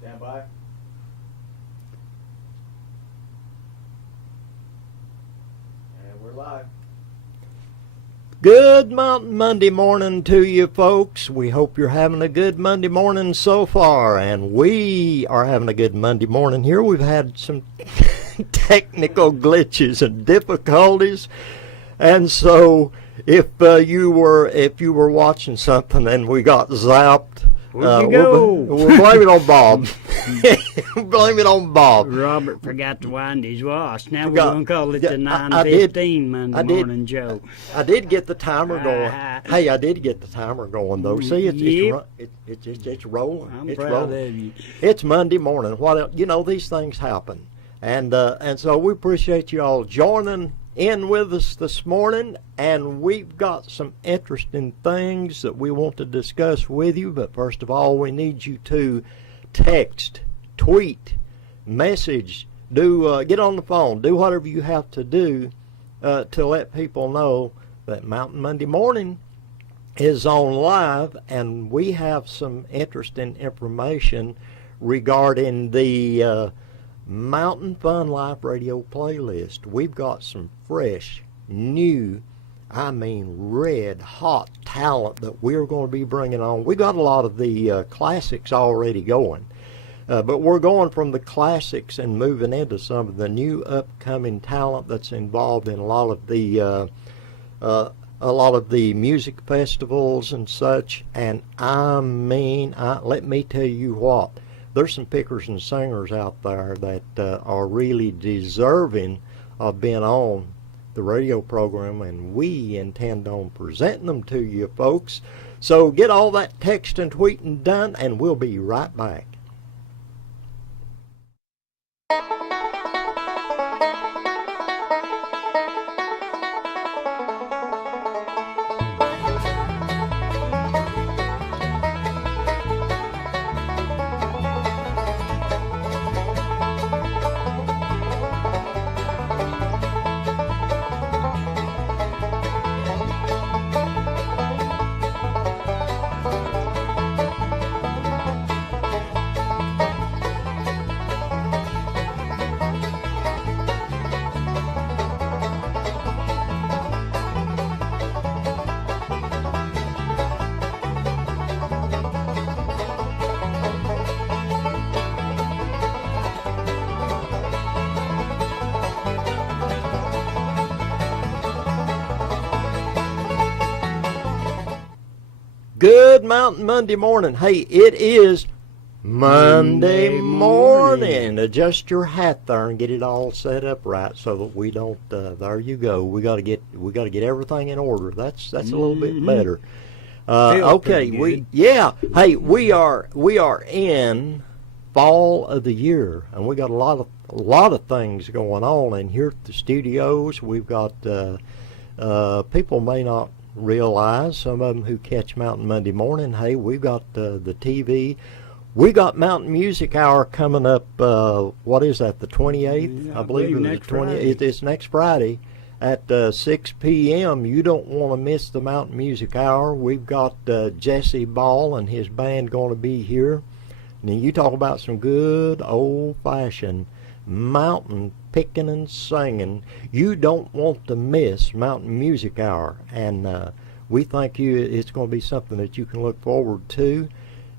Stand by. And we're live. Good Mountain Monday morning to you folks. We hope you're having a good Monday morning so far, and we are having a good Monday morning here. We've had some technical glitches and difficulties, and so if you were watching something and we got zapped, we'll blame it on Bob. Blame it on Bob. Robert forgot to wind his watch. Now we're going to call it the 9:15 Monday morning joke. I did get the timer going. Hey, I did get the timer going though. See, it's rolling. I'm it's proud rolling. of you. It's Monday morning. These things happen, and so we appreciate you all joining in with us this morning, and we've got some interesting things that we want to discuss with you. But first of all, we need you to text, tweet, message, get on the phone, do whatever you have to do to let people know that Mountain Monday Morning is on live, and we have some interesting information regarding the Mountain Fun Life Radio playlist. We've got some fresh, new, red hot talent that we're going to be bringing on. We got a lot of the classics already going, but we're going from the classics and moving into some of the new upcoming talent that's involved in a lot of the music festivals and such. And let me tell you what, there's some pickers and singers out there that are really deserving of being on the radio program, and we intend on presenting them to you folks. So get all that text and tweeting done, and we'll be right back. Good Mountain Monday morning. Hey, it is Monday morning. Adjust your hat there and get it all set up right so that we don't. There you go. We got to get everything in order. That's a little bit better. Okay. Hey, we are in fall of the year, and we got a lot of things going on. And here at the studios, we've got people may not realize, some of them who catch Mountain Monday Morning, hey, we've got the TV. We got Mountain Music Hour coming up, what is that, the 28th? I believe it's the 28th. It's next Friday at 6 p.m. You don't want to miss the Mountain Music Hour. We've got Jesse Ball and his band going to be here. Now, you talk about some good old-fashioned mountain picking and singing. You don't want to miss Mountain Music Hour, and we think it's going to be something that you can look forward to,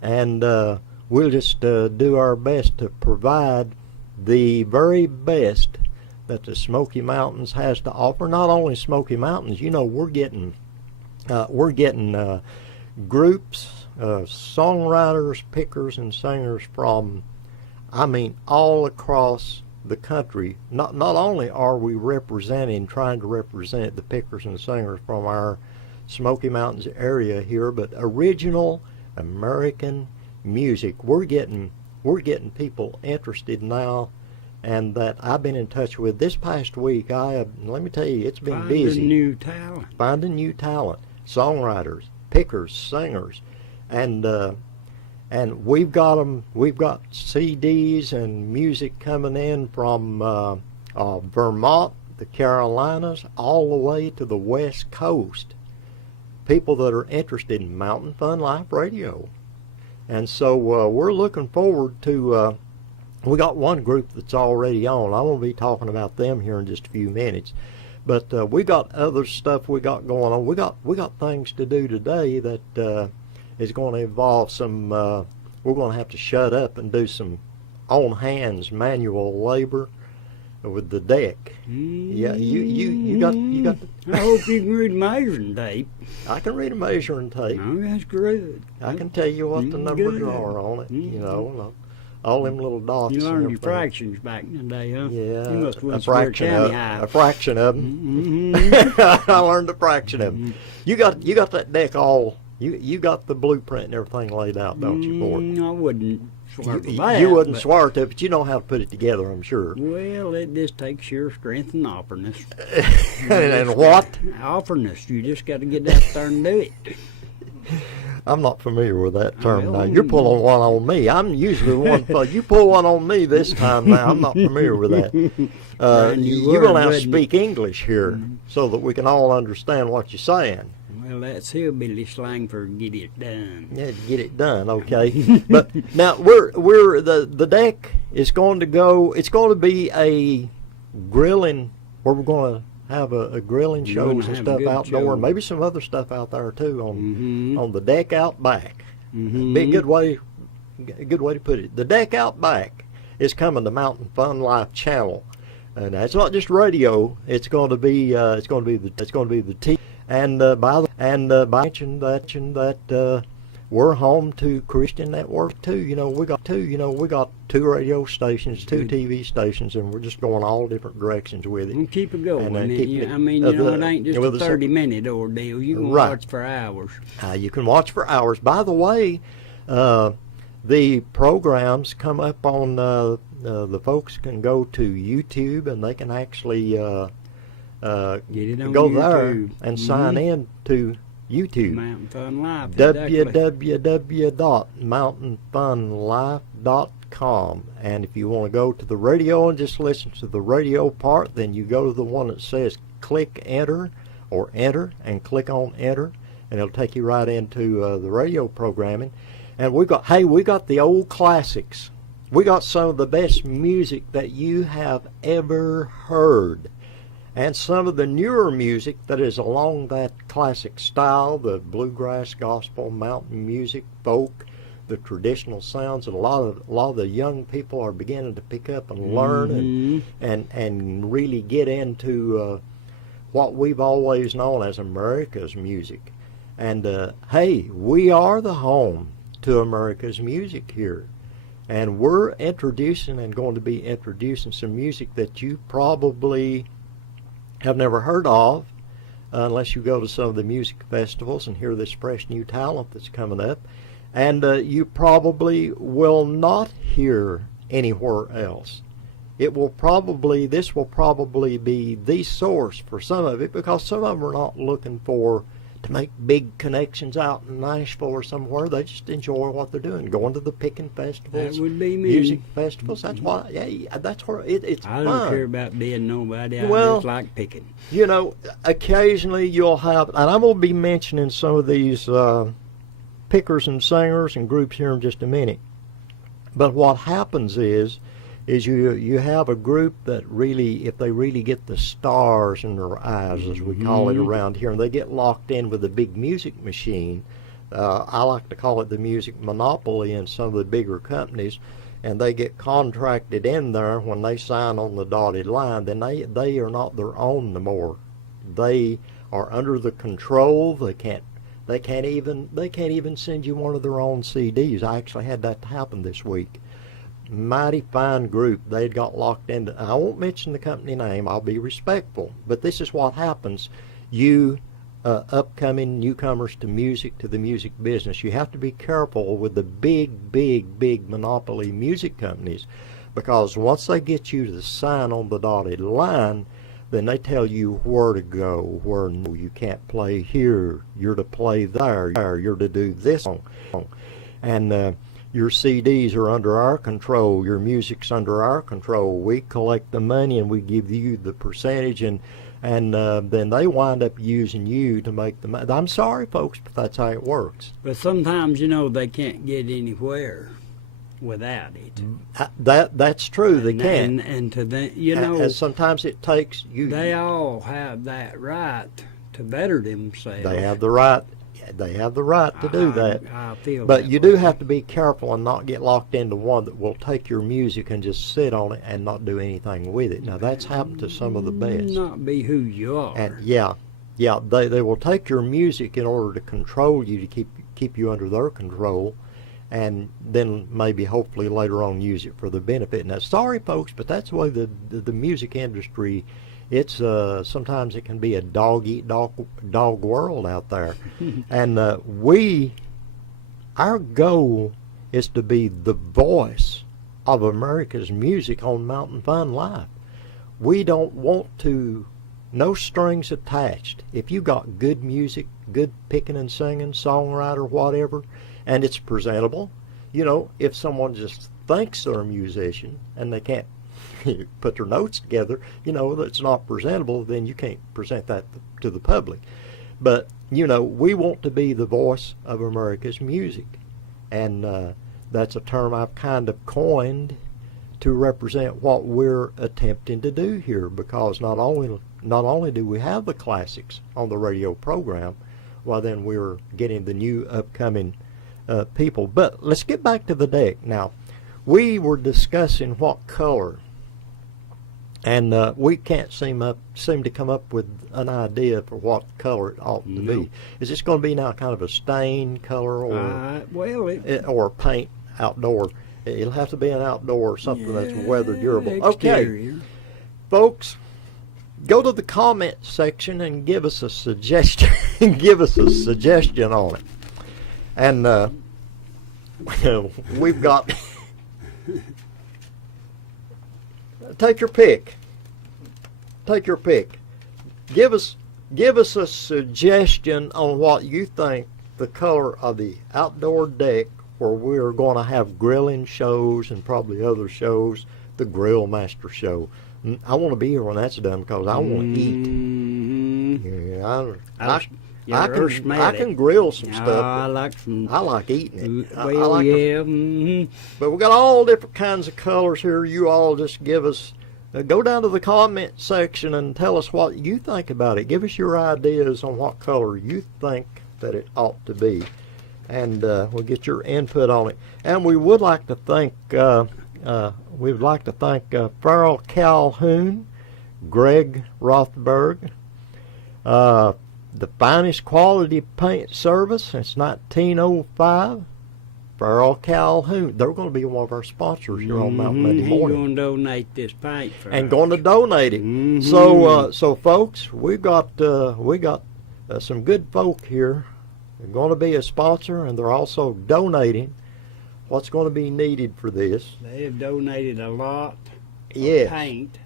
and we'll just do our best to provide the very best that the Smoky Mountains has to offer. Not only Smoky Mountains, we're getting groups, songwriters, pickers, and singers from all across the country. Not only are we trying to represent the pickers and singers from our Smoky Mountains area here, but original American music. We're getting people interested now, and that I've been in touch with this past week. Let me tell you, it's been busy. Finding new talent, songwriters, pickers, singers, and we've got them. We've got CDs and music coming in from Vermont, the Carolinas, all the way to the West Coast. People that are interested in Mountain Fun Life Radio. And so we're looking forward to, we got one group that's already on. I'm going to be talking about them here in just a few minutes. But we got other stuff we got going on. We got things to do today that is going to involve some, we're going to have to shut up and do some on-hands manual labor with the deck. Yeah, you got. I hope you can read measuring tape. I can read a measuring tape. Oh, that's good. I can tell you what the numbers are on it. You know, all them little dots. You learned and your fractions back in the day, huh? Yeah, You must have went a fraction of them. I learned a fraction of them. You got that deck all. You got the blueprint and everything laid out, don't you, boy? I wouldn't swear to that. You wouldn't swear to it, but you know how to put it together, I'm sure. Well, it just takes sheer strength and openness. And what? Openness. You just got to get out there and do it. I'm not familiar with that term now. You're pulling one on me. I'm usually the one. You pull one on me this time now. I'm not familiar with that. You're going to have to speak English here so that we can all understand what you're saying. Well, that's hillbilly slang for get it done. Yeah, get it done, okay. But now we're the deck is going to go. It's going to be a grilling where we're going to have a grilling shows and stuff outdoor, and maybe some other stuff out there too on the deck out back. Be a good way to put it. The deck out back is coming to Mountain Fun Life channel, and it's not just radio. It's going to be the TV. And by mention that we're home to Christian Network too. We got two radio stations, two TV stations, and we're just going all different directions with it. And keep it going. It ain't just a 30-minute ordeal. You can watch for hours. You can watch for hours. By the way, the programs come up on. The folks can go to YouTube and they can actually go YouTube. there and sign in to YouTube. Mountain Fun Life. www.mountainfunlife.com. And if you want to go to the radio and just listen to the radio part, then you go to the one that says click enter or enter and click on enter, and it'll take you right into the radio programming. And we got the old classics. We got some of the best music that you have ever heard. And some of the newer music that is along that classic style, the bluegrass, gospel, mountain music, folk, the traditional sounds, and a lot of the young people are beginning to pick up and learn and really get into what we've always known as America's music. And hey, we are the home to America's music here. And we're introducing and going to be introducing some music that you probably have never heard of unless you go to some of the music festivals and hear this fresh new talent that's coming up. And you probably will not hear anywhere else. This will probably be the source for some of it, because some of them are not looking to make big connections out in Nashville or somewhere. They just enjoy what they're doing, going to the picking festivals, that would be me. Music festivals. That's why. Yeah, that's where it's I fun. don't care about being nobody. I just like picking. Occasionally you'll have, and I'm going to be mentioning some of these pickers and singers and groups here in just a minute. But what happens is you have a group that really, if they really get the stars in their eyes, as we call it around here, and they get locked in with a big music machine, I like to call it the music monopoly in some of the bigger companies, and they get contracted in there when they sign on the dotted line, then they are not their own no more. They are under the control. They can't even send you one of their own CDs. I actually had that happen this week. Mighty fine group. They'd got locked into, I won't mention the company name, I'll be respectful, but this is what happens. You upcoming newcomers to the music business, you have to be careful with the big monopoly music companies, because once they get you to sign on the dotted line, then they tell you where to go, where you can't play here, you're to play there, you're to do this song. And your CDs are under our control, your music's under our control. We collect the money and we give you the percentage, and And then they wind up using you to make the. I'm sorry, folks, but that's how it works. But sometimes, they can't get anywhere without it. That's true. They can't. And to them, and sometimes it takes you. They all have that right to better themselves. They have the right. They have the right to do that. I feel but that you way. do have to be careful and not get locked into one that will take your music and just sit on it and not do anything with it. Now that's happened to some of the best. Not be who you are. And yeah, they will take your music in order to control you, to keep you under their control, and then maybe hopefully later on use it for the benefit. Now, sorry folks, but that's the way the music industry. It's sometimes it can be a dog world out there, and our goal is to be the voice of America's music on Mountain Fun Live. We don't want to, no strings attached. If you got good music, good picking and singing, songwriter, whatever, and it's presentable, if someone just thinks they're a musician and they can't put their notes together, that's not presentable, then you can't present that to the public. But, we want to be the voice of America's music. And that's a term I've kind of coined to represent what we're attempting to do here, because not only do we have the classics on the radio program, well, then we're getting the new upcoming people. But let's get back to the deck. Now, we were discussing what color. And we can't seem to come up with an idea for what color it ought to be. Is this going to be now kind of a stain color or paint outdoor? It'll have to be an outdoor, something that's weather durable. Exterior. Okay, folks, go to the comment section and give us a suggestion. Give us a suggestion on it. And we've got. Take your pick. Take your pick. Give us a suggestion on what you think the color of the outdoor deck where we're going to have grilling shows and probably other shows, the Grill Master Show. I want to be here when that's done because I want to eat. Yeah, I can grill some stuff. I like eating it. Well, yeah. But we got all different kinds of colors here. You all just give us, go down to the comment section and tell us what you think about it. Give us your ideas on what color you think that it ought to be, and we'll get your input on it. And we would like to thank Farrell Calhoun, Greg Rothberg, the finest quality paint service since 1905. Farrell Calhoun. They're going to be one of our sponsors here on Mountain Monday Morning. He's going to donate this paint for and us. Going to donate it. So folks, we got some good folk here. They're going to be a sponsor, and they're also donating what's going to be needed for this. They have donated a lot of paint.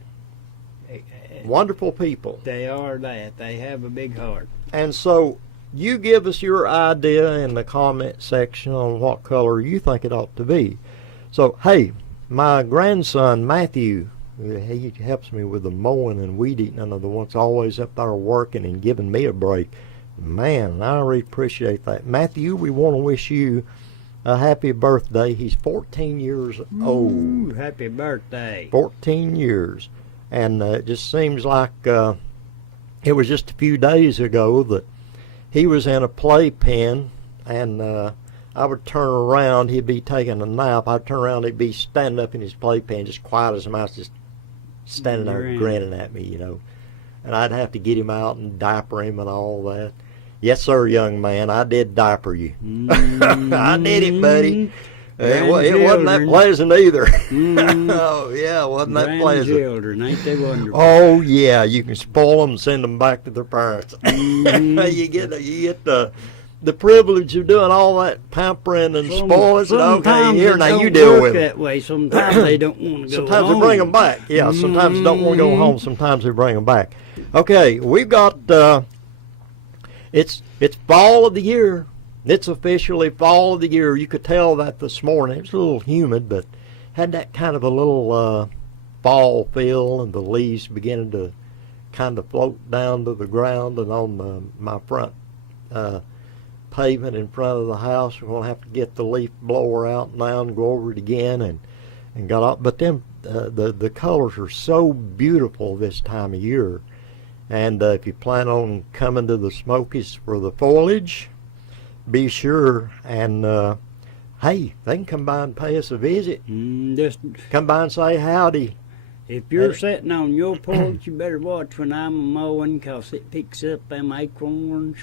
Wonderful people. They are that. They have a big heart. And so you give us your idea in the comment section on what color you think it ought to be. So, hey, my grandson, Matthew, he helps me with the mowing and weed eating, and the one's always up there working and giving me a break. Man, I really appreciate that. Matthew, we want to wish you a happy birthday. He's 14 years old. Happy birthday. 14 years. And it just seems like it was just a few days ago that he was in a playpen, and I would turn around, he'd be taking a nap, I'd turn around, he'd be standing up in his playpen, just quiet as a mouse, just standing there grinning at me, And I'd have to get him out and diaper him and all that. Yes, sir, young man, I did diaper you. I did it, buddy. It wasn't that pleasant either. Oh, yeah, it wasn't that pleasant. Grandchildren, ain't they wonderful? Oh, yeah, you can spoil them and send them back to their parents. You get the privilege of doing all that pampering and spoiling. Okay, here, now you deal with it. That way. Sometimes they don't want to go Sometimes home. they bring them back. Yeah, sometimes they don't want to go home. Sometimes they bring them back. Okay, we've got, it's fall of the year. It's officially fall of the year. You could tell that this morning. It was a little humid, but had that kind of a little fall feel, and the leaves beginning to kind of float down to the ground and on my front pavement in front of the house. We're going to have to get the leaf blower out now and go over it again and got off. But then the colors are so beautiful this time of year. And if you plan on coming to the Smokies for the foliage, be sure and hey, they can come by and pay us a visit. Just come by and say howdy. If you're sitting on your porch, you better watch when I'm mowing, 'cause it picks up them acorns.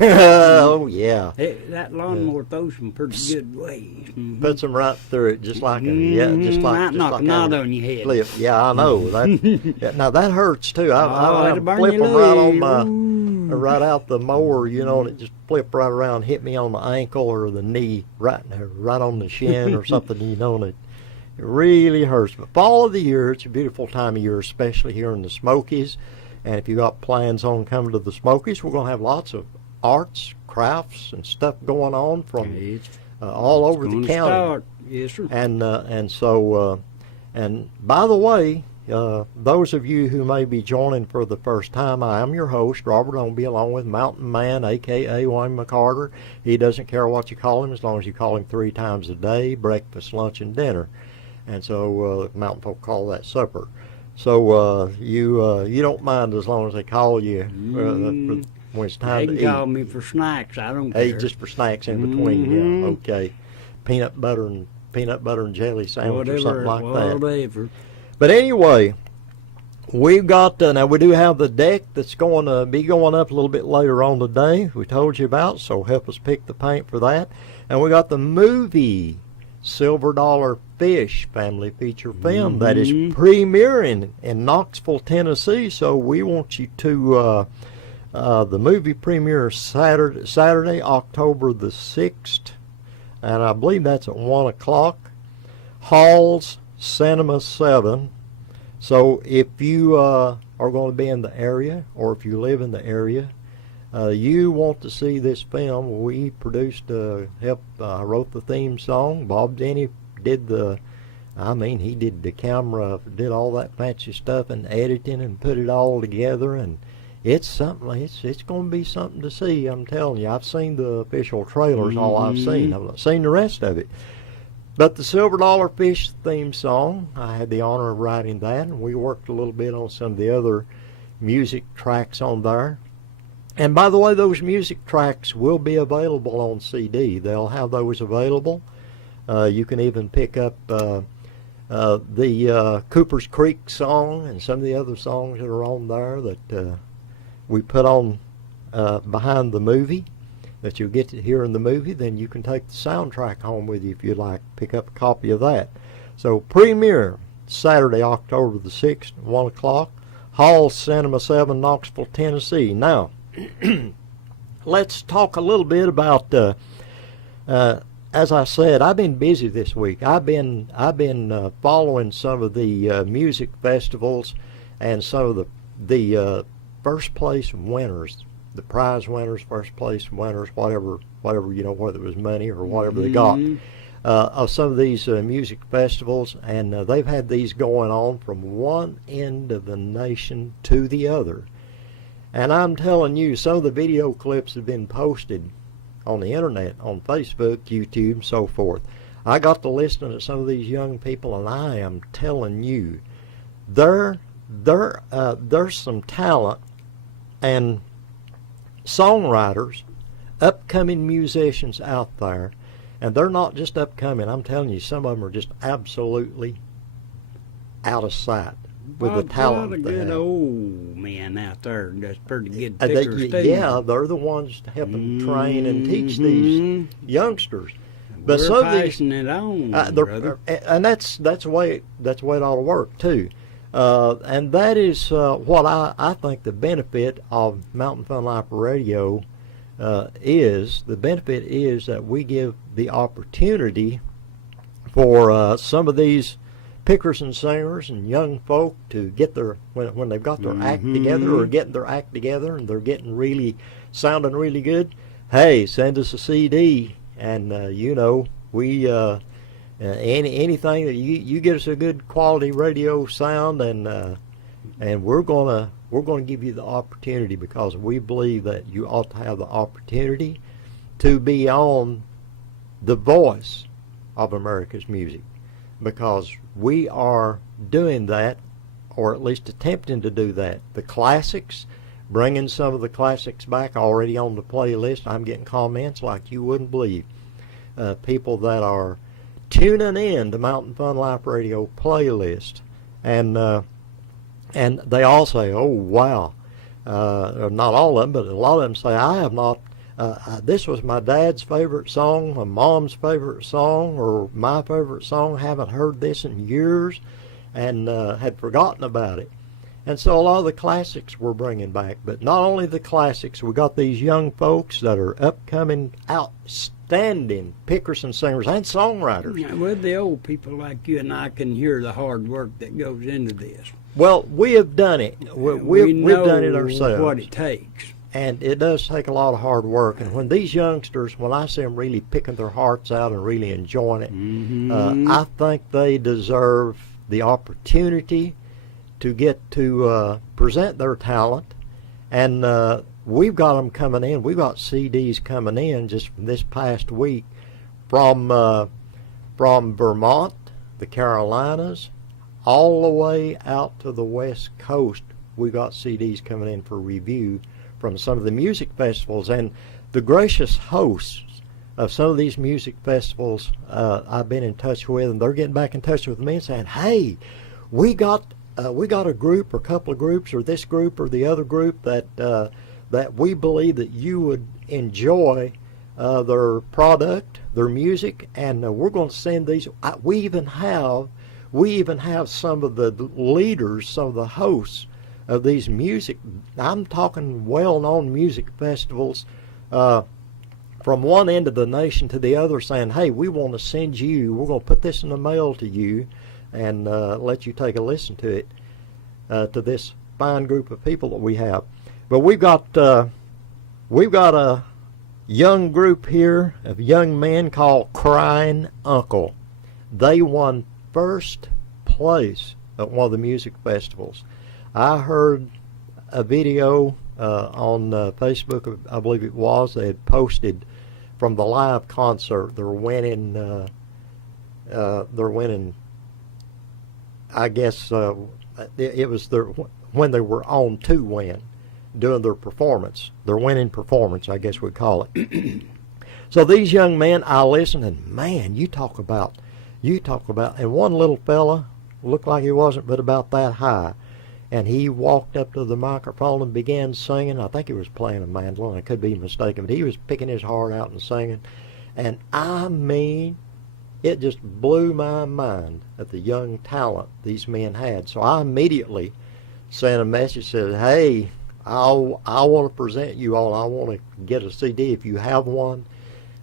Oh, yeah. That lawnmower throws some pretty good ways. Puts them right through it, just like might knock a knot on your head. Flip. Yeah, I know. Now, that hurts, too. I it'll burn flip your them right leg. on right out the mower, you know, and it just flip right around, hit me on the ankle or the knee, right on the shin or something, you know, and it really hurts. But fall of the year, it's a beautiful time of year, especially here in the Smokies. And if you got plans on coming to the Smokies, we're going to have lots of arts, crafts, and stuff going on from all over the county. Yes, sir. And so, and by the way, those of you who may be joining for the first time, I am your host, Robert Ownby, along with Mountain Man, a.k.a. Wayne McCarter. He doesn't care what you call him as long as you call him 3 times a day, breakfast, lunch, and dinner. And so mountain folk call that supper. So you don't mind as long as they call you when it's time to eat. They can call me for snacks. I don't care. Hey, just for snacks in between. Yeah, okay. Peanut butter and jelly sandwich or something like that. But anyway, we've got now we do have the deck that's going to be going up a little bit later on today. We told you about, so help us pick the paint for that. And we got the movie Silver Dollar Fish family feature film that is premiering in Knoxville, Tennessee. So we want you to the movie premieres Saturday, October the 6th, and I believe that's at 1 o'clock. Halls Cinema 7. So if you are going to be in the area, or if you live in the area, you want to see this film, we produced, wrote the theme song. Bob Denny did he did the camera, did all that fancy stuff and editing and put it all together, and it's something. It's going to be something to see. I'm telling you. I've seen the official trailers. All I've seen. I've not seen the rest of it. But the Silver Dollar Fish theme song, I had the honor of writing that, and we worked a little bit on some of the other music tracks on there. And by the way, those music tracks will be available on CD. They'll have those available. You can even pick up the Cooper's Creek song and some of the other songs that are on there that we put on behind the movie that you'll get to hear in the movie. Then you can take the soundtrack home with you if you'd like. Pick up a copy of that. So premiere Saturday, October the 6th, 1 o'clock. Hall Cinema 7, Knoxville, Tennessee. Now, let's talk a little bit about, as I said, I've been busy this week. I've been following some of the music festivals and some of the first place winners, the prize winners, first place winners, whatever, you know, whether it was money or whatever they got, of some of these music festivals. And they've had these going on from one end of the nation to the other. And I'm telling you, some of the video clips have been posted on the internet, on Facebook, YouTube, and so forth. I got to listening to some of these young people, and I am telling you, there's some talent and songwriters, upcoming musicians out there, and they're not just upcoming. I'm telling you, some of them are just absolutely out of sight with the talent. A lot of good old men out there that's pretty good pickers too. Yeah, they're the ones helping train and teach these youngsters. But we're passing it on, brother. And that's the way it ought to work too. And that is what I think the benefit of Mountain Fun Life Radio is. The benefit is that we give the opportunity for some of these pickers and singers and young folk to get their, when they've got their act together, or getting their act together and they're getting sounding really good, hey, send us a CD, and you know, we anything that you get us a good quality radio sound, and and we're gonna give you the opportunity because we believe that you ought to have the opportunity to be on the voice of America's music, because we are doing that, or at least attempting to do that. The classics, bringing some of the classics back already on the playlist. I'm getting comments like you wouldn't believe. People that are tuning in to Mountain Fun Life Radio playlist, and they all say, "Oh wow!" Not all of them, but a lot of them say, "I have not. This was my dad's favorite song, my mom's favorite song, or my favorite song. Haven't heard this in years, and had forgotten about it." And so a lot of the classics we're bringing back. But not only the classics, we got these young folks that are upcoming, outstanding pickers and singers and songwriters. Yeah, well, the old people like you and I can hear the hard work that goes into this. Well, we have done it. We've done it ourselves. What it takes. And it does take a lot of hard work. And when these youngsters, when I see them really picking their hearts out and really enjoying it, I think they deserve the opportunity to get to present their talent. And we've got them coming in. We've got CDs coming in just this past week from Vermont, the Carolinas, all the way out to the West Coast. We got CDs coming in for review from some of the music festivals. And the gracious hosts of some of these music festivals I've been in touch with, and they're getting back in touch with me and saying, "Hey, we got a group or a couple of groups, or this group or the other group that we believe that you would enjoy their product, their music, and we're going to send these." We even have some of the leaders, some of the hosts of these music, I'm talking well-known music festivals, from one end of the nation to the other, saying, "Hey, we want to send you, we're going to put this in the mail to you and let you take a listen to it," to this fine group of people that we have. But we've got a young group here of young men called Crying Uncle. They won first place at one of the music festivals. I heard a video on Facebook, I believe it was, they had posted from the live concert. They're winning, I guess it was when they were on to win, doing their performance, their winning performance, I guess we'd call it. So these young men, I listened, and man, you talk about, and one little fella looked like he wasn't but about that high. And he walked up to the microphone and began singing. I think he was playing a mandolin. I could be mistaken, but he was picking his heart out and singing. And I mean, it just blew my mind at the young talent these men had. So I immediately sent a message, said, "Hey, I want to present you all. I want to get a CD if you have one."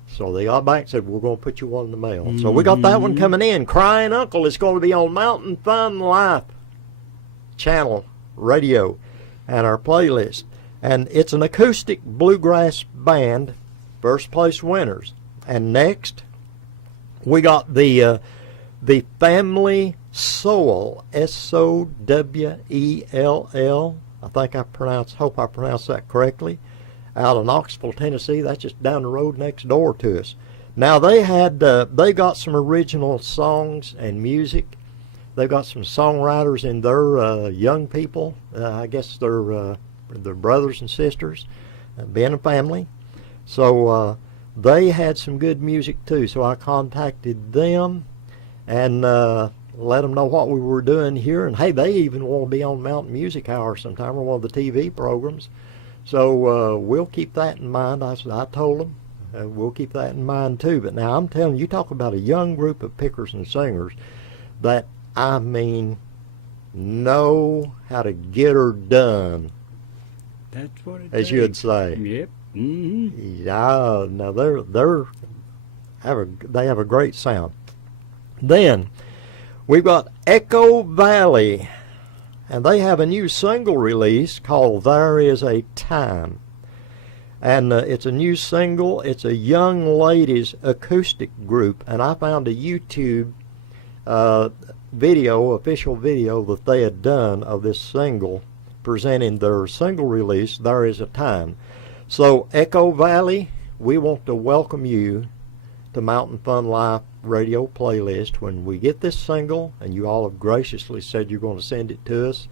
So they got back and said, "We're going to put you one in the mail." So we got that one coming in. Crying Uncle is going to be on Mountain Fun Life channel radio and our playlist, and it's an acoustic bluegrass band, first place winners. And next we got the Family Soul, SOWELL, I think hope I pronounced that correctly, out of Knoxville, Tennessee. That's just down the road next door to us. Now they got some original songs and music. They've got some songwriters in their young people. I guess they're brothers and sisters, being a family. So they had some good music too. So I contacted them and let them know what we were doing here. And hey, they even want to be on Mountain Music Hour sometime, or one of the TV programs. So we'll keep that in mind. I told them we'll keep that in mind too. But now I'm telling you, talk about a young group of pickers and singers that, I mean, know how to get her done. That's what it as takes. You would say. Yep. Mm-hmm. Yeah. Now they have a great sound. Then we've got Echo Valley, and they have a new single release called "There Is a Time." And it's a new single. It's a young ladies acoustic group, and I found a YouTube official video that they had done of this single, presenting their single release, There Is a Time. So, Echo Valley, we want to welcome you to Mountain Fun Life radio playlist. When we get this single, and you all have graciously said you're going to send it to us,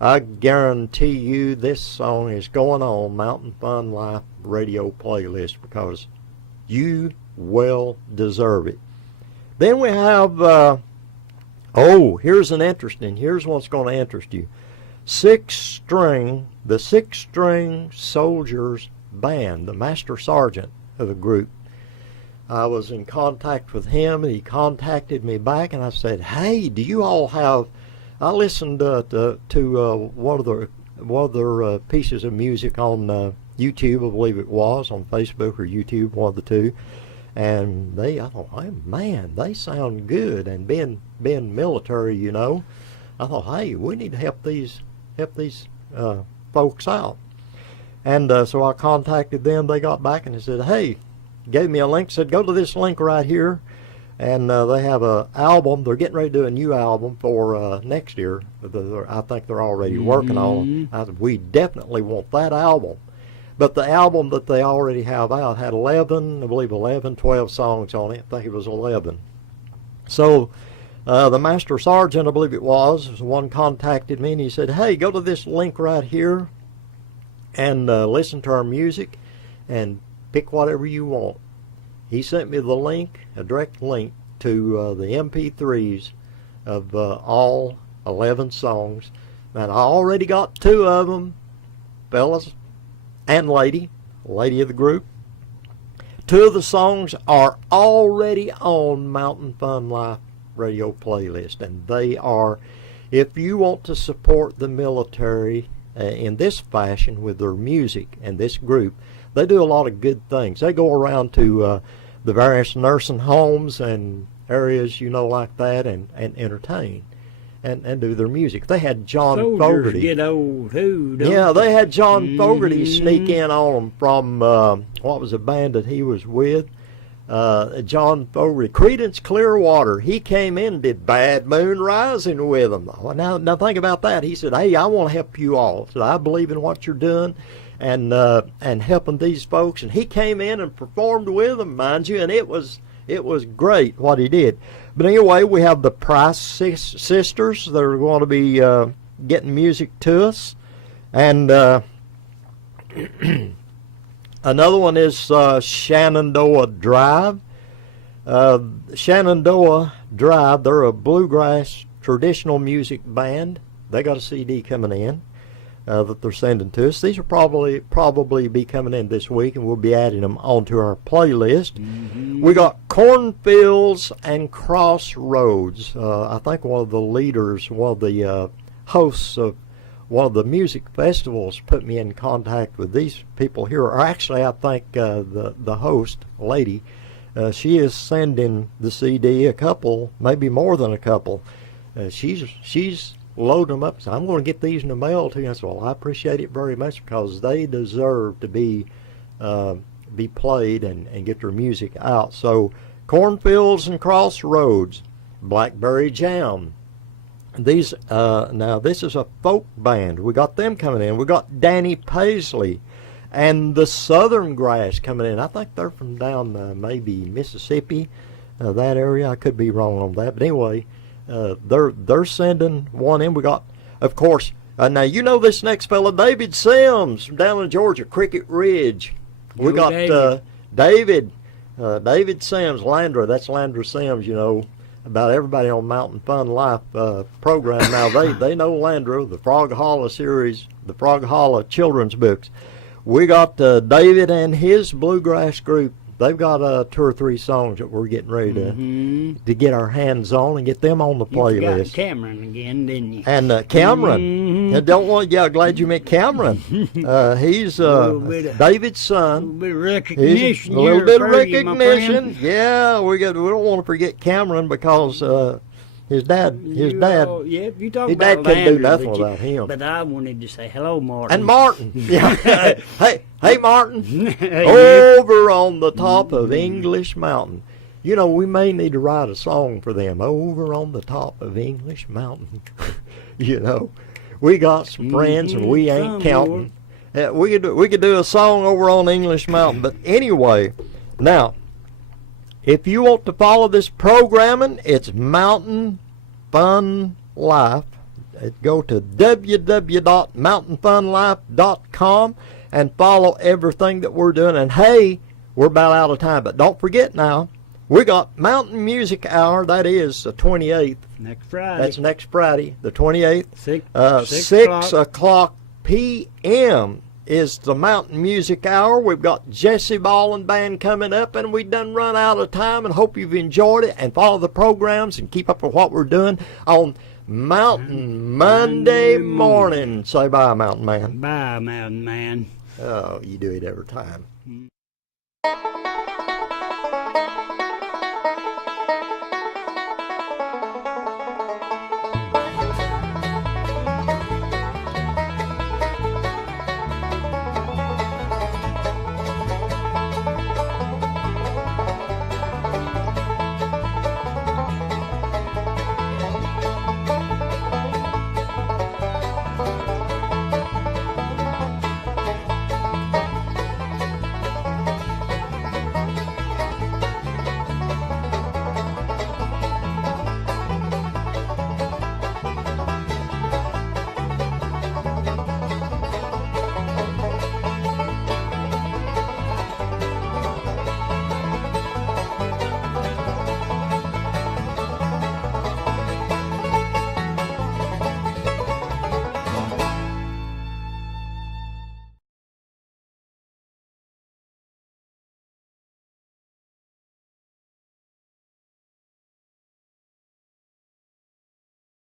I guarantee you this song is going on Mountain Fun Life radio playlist, because you well deserve it. Then we have, here's what's going to interest you. The six-string Soldiers Band, the master sergeant of the group. I was in contact with him, and he contacted me back, and I said, hey, do you all have, I listened to one of their pieces of music on YouTube, I believe it was, on Facebook or YouTube, one of the two, and I thought, hey, man, they sound good, and being military, you know, I thought, hey, we need to help these folks out. And so I contacted them. They got back and they said, hey, gave me a link, said go to this link right here, and they have a album. They're getting ready to do a new album for next year. I think they're already working on it. I said, we definitely want that album. But the album that they already have out had 12 songs on it. I think it was 11. So the master sergeant, I believe it was the one contacted me, and he said, hey, go to this link right here and listen to our music and pick whatever you want. He sent me the link, a direct link to the MP3s of all 11 songs. And I already got 2 of them, fellas and lady of the group. 2 of the songs are already on Mountain Fun Life radio playlist, and they are, if you want to support the military in this fashion with their music and this group, they do a lot of good things. They go around to the various nursing homes and areas, you know, like that, and entertain and do their music. They had John Fogerty. Get old too, don't yeah, they had John Mm-hmm. Fogerty sneak in on them from what was a band that he was with. John Fogerty, Creedence Clearwater. He came in and did Bad Moon Rising with them. Now think about that. He said, hey, I want to help you all. So I believe in what you're doing and helping these folks. And he came in and performed with them, mind you, and it was great what he did. But anyway, we have the Price Sisters that are going to be getting music to us. And another one is Shenandoah Drive. Shenandoah Drive, they're a bluegrass traditional music band. They got a CD coming in that they're sending to us. These will probably be coming in this week, and we'll be adding them onto our playlist. Mm-hmm. We got Cornfields and Crossroads. I think one of the leaders, one of the hosts of one of the music festivals put me in contact with these people here. Or actually, I think the host lady, she is sending the CD, a couple, maybe more than a couple. She's loading them up. So I'm going to get these in the mail to you. I said, well, I appreciate it very much, because they deserve to be played and get their music out. So Cornfields and Crossroads, Blackberry Jam. These now this is a folk band. We got them coming in. We got Danny Paisley and the Southern Grass coming in. I think they're from down maybe Mississippi, that area. I could be wrong on that, but anyway, they're sending one in. We got, of course, now you know this next fella, David Sims from down in Georgia, Cricket Ridge. We got David Sims, Landra. That's Landra Sims, you know. About everybody on Mountain Fun Life program now, they know Landra, the Frog Holla series, the Frog Holla children's books. We got David and his bluegrass group. They've got 2 or 3 songs that we're getting ready to get our hands on and get them on the playlist. You forgot Cameron again, didn't you? And Cameron, glad you met Cameron. He's David's son. A little bit of recognition. A little bit of recognition. Yeah, we don't want to forget Cameron, because his dad. You talk His about dad couldn't do Landry, nothing without him. But I wanted to say hello, Martin. And Martin. Yeah. Hey, Martin. Over on the top of English Mountain. You know, we may need to write a song for them over on the top of English Mountain. You know, we got some friends and we ain't counting. We could do a song over on English Mountain. But anyway, now, if you want to follow this programming, it's Mountain Fun Life. Go to www.mountainfunlife.com and follow everything that we're doing. And hey, we're about out of time, but don't forget now, we got Mountain Music Hour. That is the 28th. Next Friday. That's next Friday, the 28th. 6 o'clock p.m. is the Mountain Music Hour. We've got Jesse Ball and Band coming up, and we done run out of time, and hope you've enjoyed it, and follow the programs and keep up with what we're doing on Mountain Monday morning. Say bye, Mountain Man. Bye, Mountain Man. Oh, you do it every time.